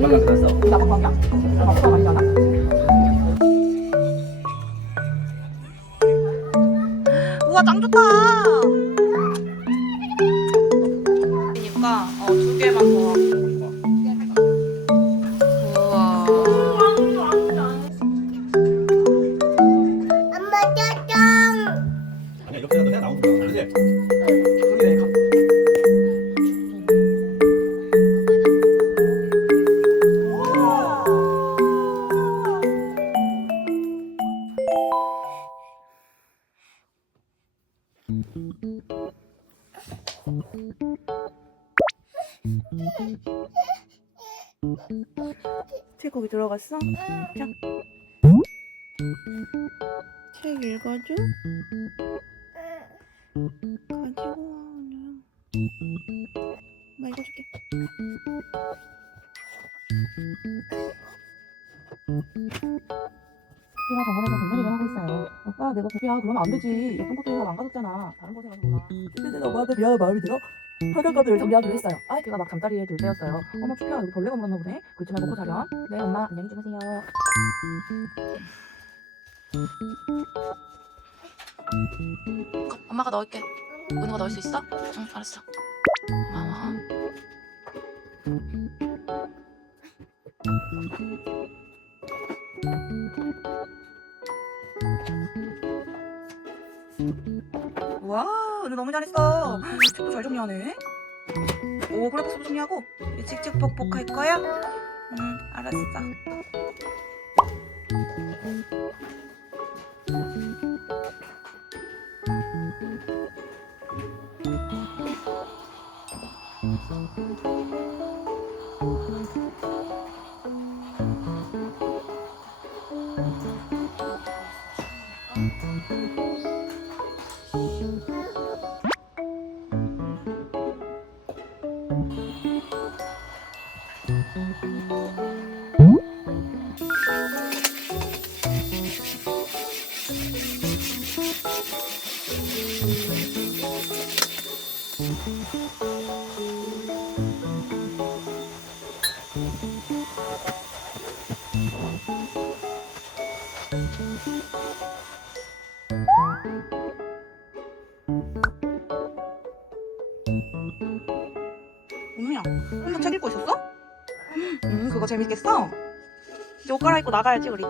먹방 아니잖아. 우와 짱 좋다. 태국이 들어갔어? 자. 책 읽어줘. 가지고 와 오늘. 엄마 읽어줄게. 피가 병원에서 격리를 하고 있어요. 오빠 내가 도피야 그러면 안 되지. 예쁜 것도 다 망가졌잖아. 다른 곳에 가서 놀아. 근데 너무한테 미안한 마음이 들어? 하다가도 정리하기로 했어요. 아 걔가 막 잠자리에 들 때였어요. 어머 추피야 여기 벌레가 물었나 보네. 그렇지 말고 먹고 자렴. 네 엄마 안녕히 주무세요. 엄마가 넣을게. 은우가 넣을 수 있어? 응, 알았어. 고마워. 와, 은우 너무 잘했어. 책도 잘 정리하네. 오, 그래 복습 정리하고 이제 칙칙폭폭 할 거야? 응, 알았어. 입고 나가야지, 우리.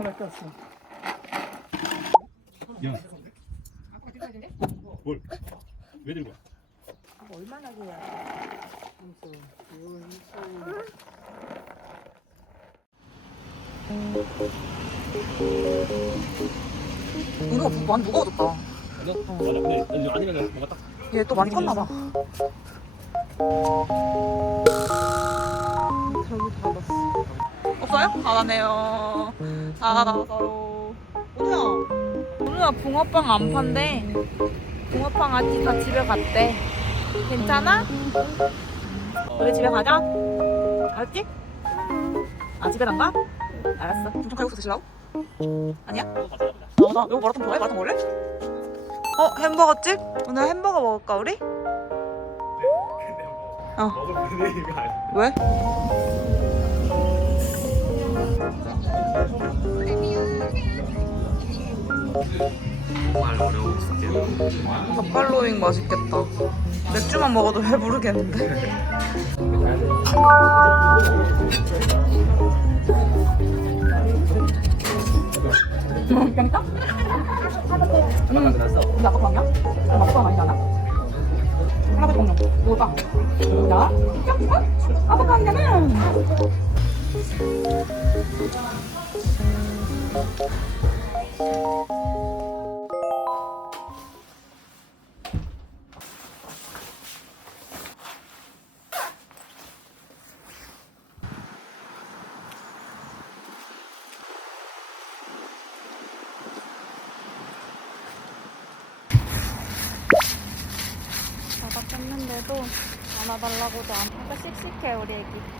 하나 깠어. 야. 뭘? 왜 들고 와? 얼마나 좋아. 은우가 많이 무거워졌다. 맞아? 맞아. 근데 요즘 아니면 뭔가 딱 얘 또 많이 컸나 봐. 저기 닫았어. 없어요? 안 하네요. 안 하서. 은우야. 오늘아 붕어빵 안 판대. 붕어빵 아직 다 집에 갔대. 괜찮아? 우리 집에 가자. 알았지? 아 집에 안 가? 알았어. 좀 칼국수 드시라고? 아니야? 보자. 나, 나 이거 마라탕 좋아해? 마라탕 먹을래? 어 햄버거집? 오늘 햄버거 먹을까 우리? 어. 먹을 분위기가 아니야. 왜? 정말 어려운 숙제. 닭발로잉 맛있겠다. 맥주만 먹어도 배부르겠는데. 잠깐 끝났어. 근데 아까? 엄마 아빠 많이 할아버지 빵 이거 빵. 야, 아빠 빵이잖아. 바닥 뺐는데도 안아달라고도 안 하고 씩씩해 우리 애기.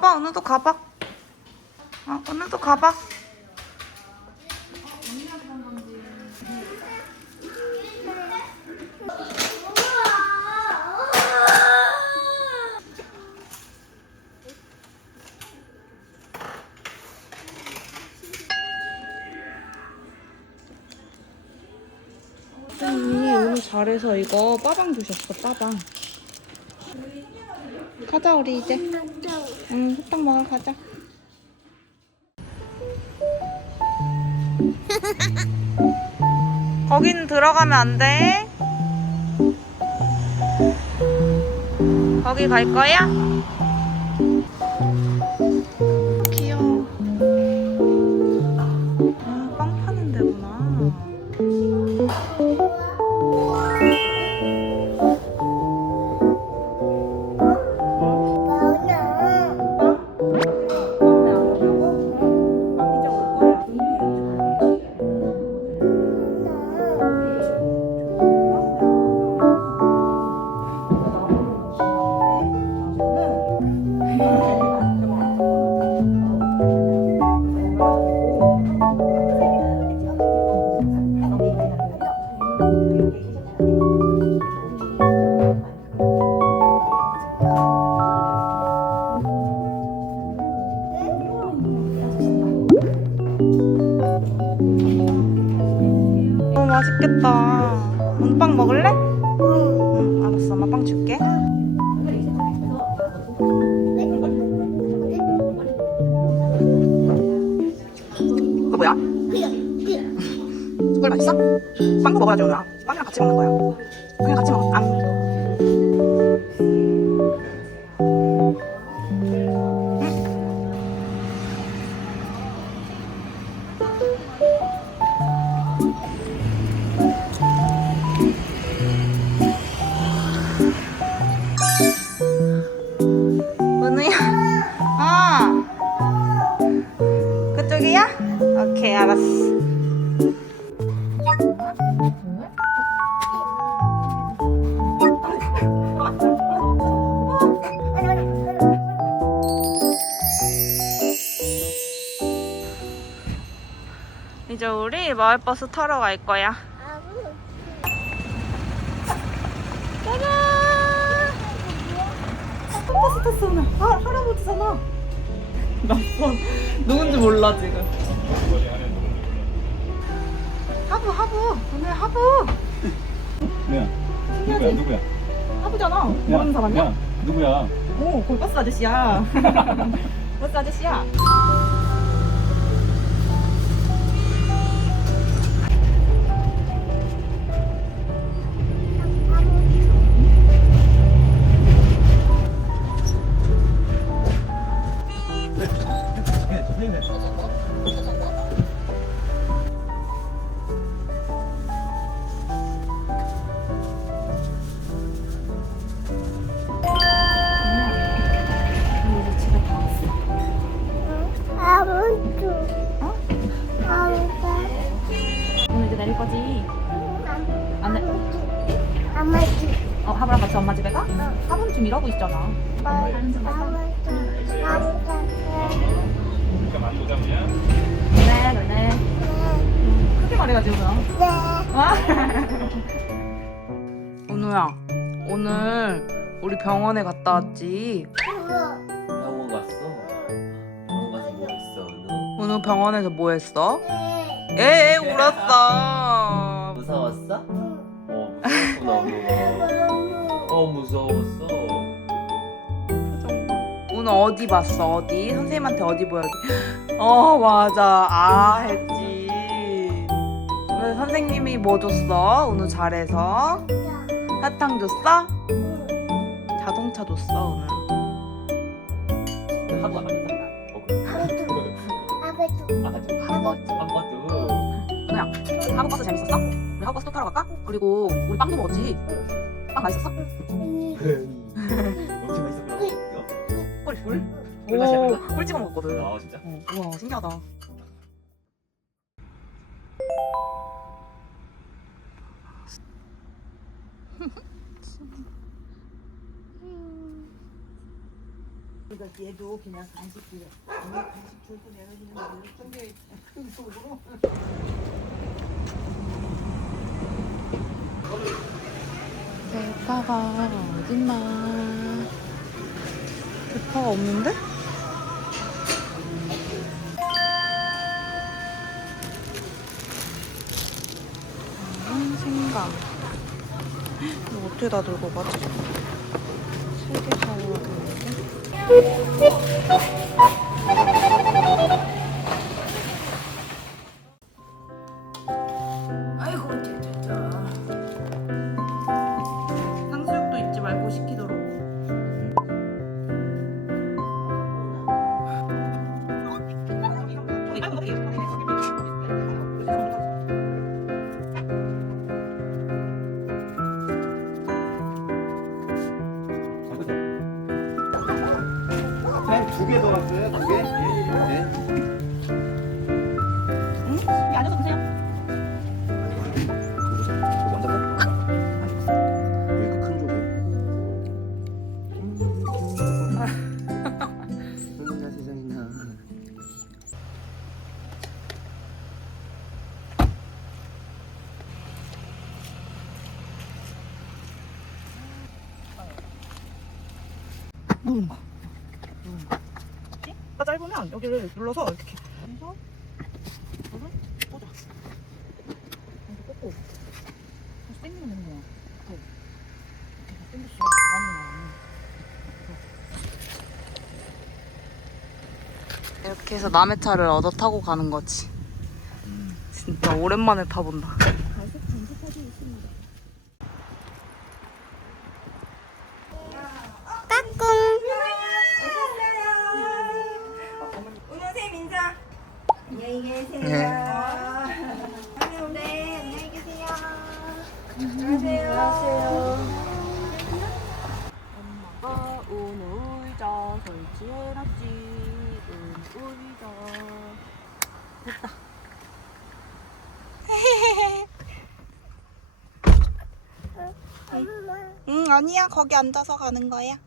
가봐. 은우도 가봐. 어, 은우도 가봐. 선생님이 오늘 잘해서 이거 빠방 주셨어 빠방. 가자 우리 이제. 응 호떡 먹으러 가자. 거긴 들어가면 안 돼. 거기 갈 거야? 마을 버스 타러 갈 거야. 아무. 버스 탔어 오늘. 아 할아버지잖아. 나뭐 누군지 몰라 지금. 하부 하부 오늘 하부 뭐야? 누구야? 누구야? 하부잖아. 모르는 사람이야? 야, 누구야? 오 거기 버스 아저씨야. 버스 아저씨야. 있잖아. 그래 그래. 크게 오늘. 네. 은우야, 오늘 우리 병원에 갔다 왔지. 병원 갔어. 병원 가서 뭐 했어, 너? 은우 병원에서 뭐 했어? 네. 에 울었어. 무서웠어? 어, 무서웠구나, 너. 어, 무서웠어. 오늘 어디 봤어? 어디? 선생님한테 어디 보여? 어 맞아. 아 했지. 오늘 선생님이 뭐 줬어? 오늘 잘해서 사탕 줬어? 자동차 줬어 오늘. 했어? 어. 아, 좀한 번, 한 번도. 은우야, 하부 버스 재밌었어? 우리 하부 버스 또 타러 갈까? 그리고 우리 빵도 먹었지. 빵 맛있었어? 맛있었구나. 꿀 꿀. 꿀 찍어 먹었거든. 아, 진짜? 어, 우와 신기하다. 대파가 어딨나? 대파가 없는데? 음, 생강. 이거 어떻게 다 들고 가지? 세개 사와야 되는데. 여기를 눌러서 이렇게. 그래서 꽂아. 이렇게 꽂고. 다시 당기면 되는 거야. 또. 이렇게 당겼어. 맞는 이렇게 해서 남의 차를 얻어 타고 가는 거지. 진짜 오랜만에 타본다. 아니야? 거기 앉아서 가는 거야?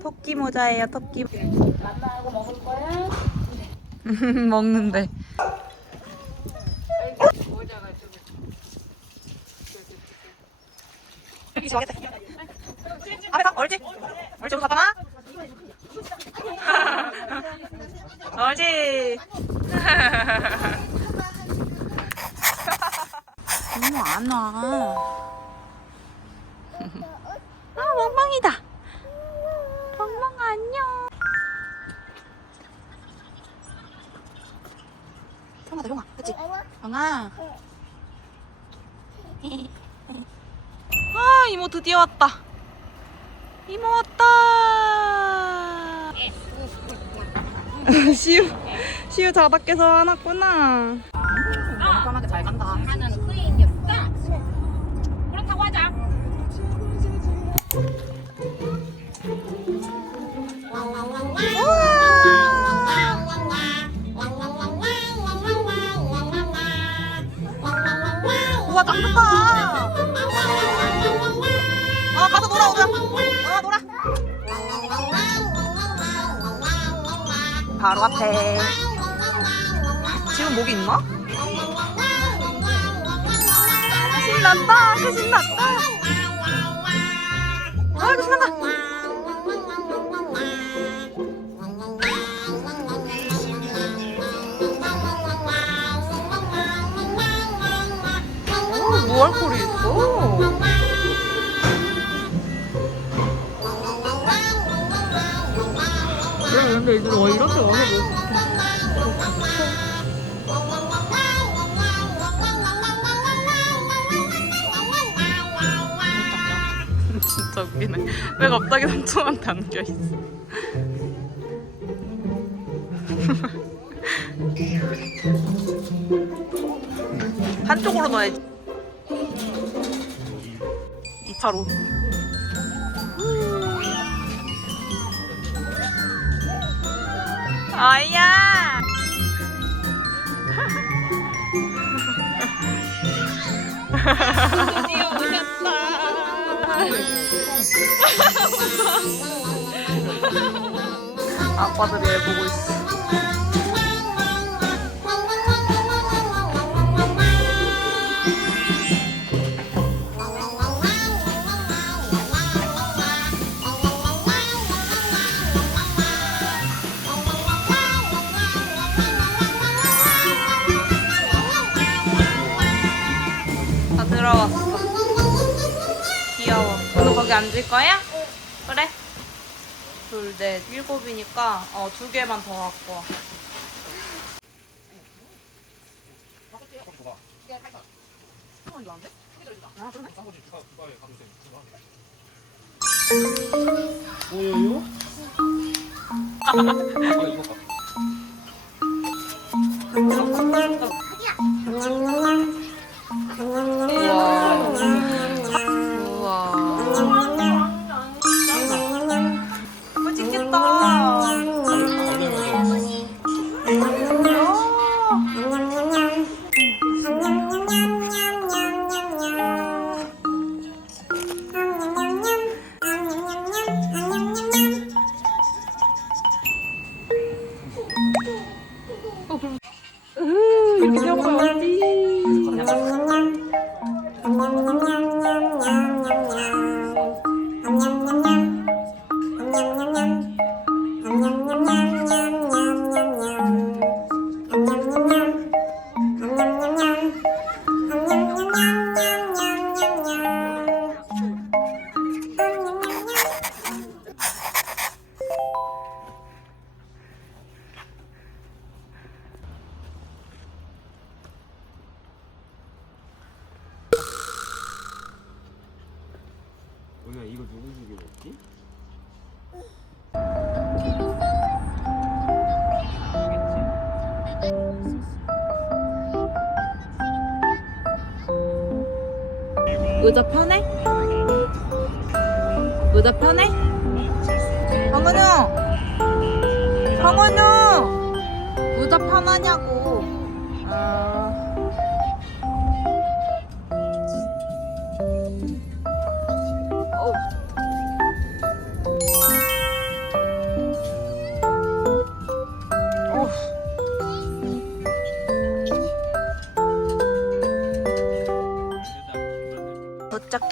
토끼 모자예요 토끼. 만나고 먹을 거야? 먹는데. 앞에 가 옳지 우리 가방아 옳지. 너무 안와. 아 멍멍이다. 멍멍 안녕. 형아다 형아 그치? 형아. 아 이모 드디어 왔다 이모 왔다. 시우 시우 화났구나. 너무 편하게 잘 간다. 우와 짱 좋다 바로 앞에. 지금 목이 있나? 신난다. 그 신났다. 아이고 신난다. 어, 무알콜이 있어 근데 이들 와 이렇게 와서 뭐 진짜 웃기네. 왜 갑자기 삼촌한테 안겨있어? 한쪽으로 넣어야지. 2차로. 오셨다. 아빠들이 애 보고 있어. 거기 앉을 거야? 그래. 둘, 넷, 일곱이니까 어, 두 개만 더 갖고 와. 오요요? 아 이거 봐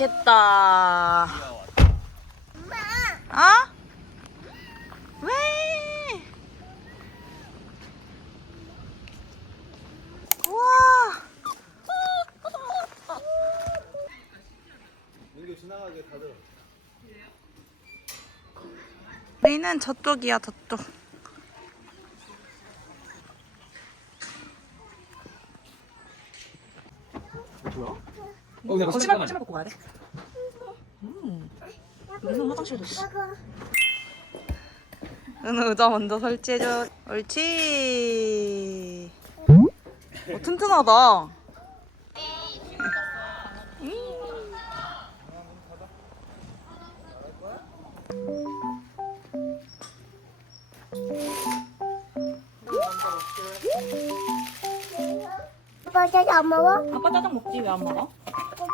도착했다. 아? 왜? 우와. 우리는 저쪽이야, 저쪽. 내가 어, 신발, 신발 벗고 가야 돼? 음. 여기는 화장실도 있어. 은우 의자 먼저 설치해줘. 옳지. 어, 튼튼하다. 아빠 짜장 안 먹어? 아빠 짜장 먹지 왜 안 먹어?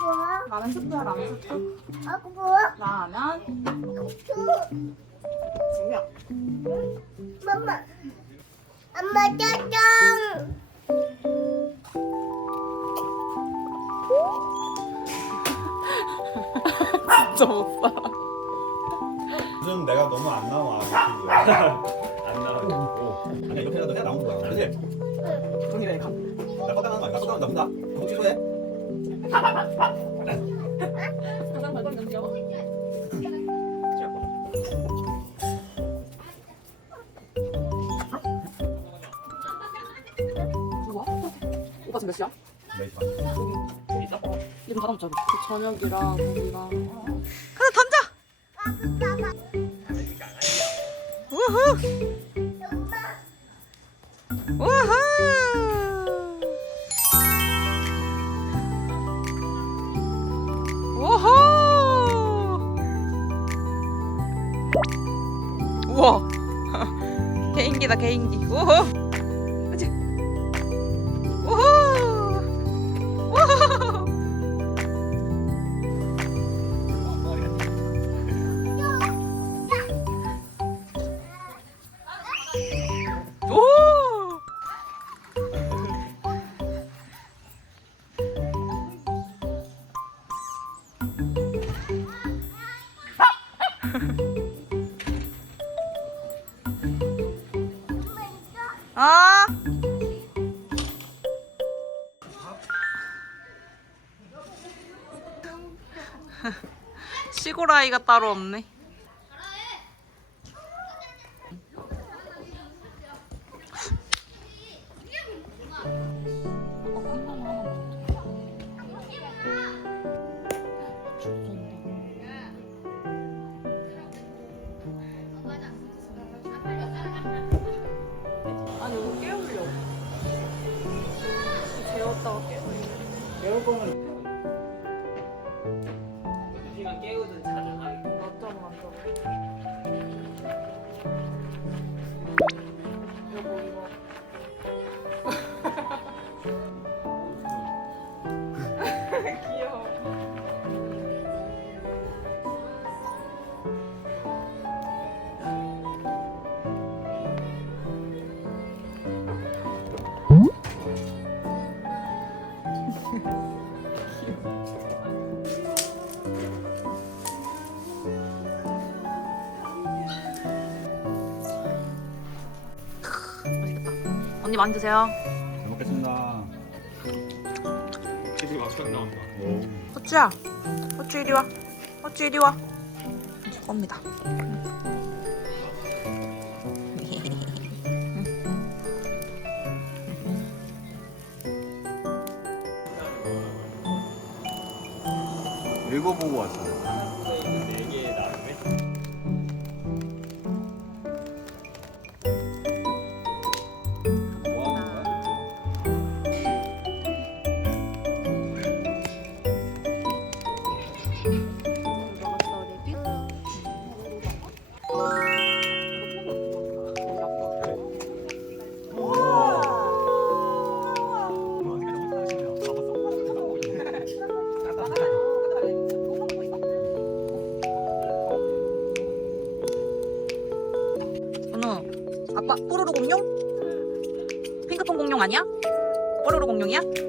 뭐야? 라면 스프야 라면 스프 아빠 뭐야? 라면 엄마 엄마 짜장 진짜 못 살아. 요즘 내가 너무 안 나와. 안 나와. 아니 이렇게 해도 해야 나오는 거야. 그렇지? 종이래 감나 뻗당하는 거 아니야? 뻗당하면 나온다. 그거 취소해. 발걸음 너무 귀여워 오빠 지금 몇 시야? 저녁이랑 고기랑 하나 던져. 우후. 우후. 아이가 따로 없네. 언니 많이 드세요. 잘 먹겠습니다. 막상 나온다. 호주야, 호주 이리 와. 호주 이리 와. 겁니다. 읽어보고 왔어 뽀로로 공룡? 핑크퐁 공룡 아니야?